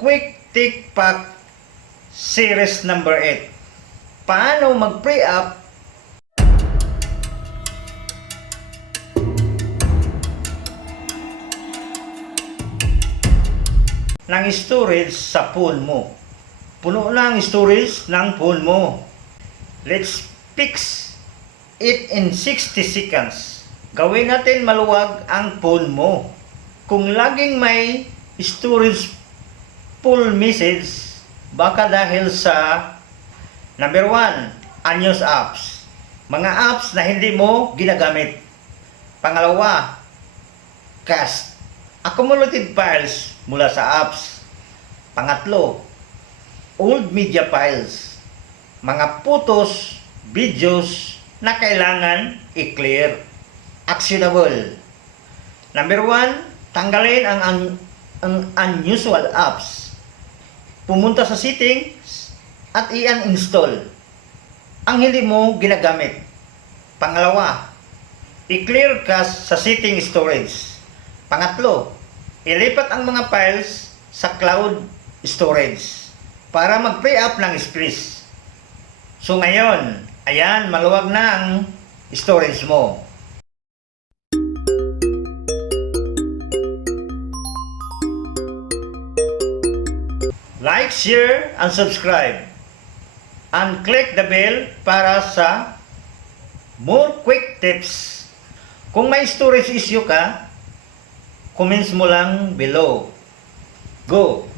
Quick Tick Pack Series number 8. Paano mag-pre-up ng storage sa phone mo? Puno na ang storage ng phone mo. Let's fix it in 60 seconds. Gawin natin maluwag ang phone mo. Kung laging may storage full message, baka dahil sa number 1, unused apps. Mga apps na hindi mo ginagamit. Pangalawa, cache, accumulated files mula sa apps. Pangatlo, old media files. Mga photos, videos na kailangan i-clear. Actionable. Number 1, tanggalin ang unusual apps. Pumunta sa settings at i-uninstall ang hindi mo ginagamit. Pangalawa, i-clear cache sa setting storage. Pangatlo, ilipat ang mga files sa cloud storage para mag-free up ng space. So ngayon, ayan, maluwag na ang storage mo. Like, share, and subscribe. And click the bell para sa more quick tips. Kung may storage issue ka, comments mo lang below. Go!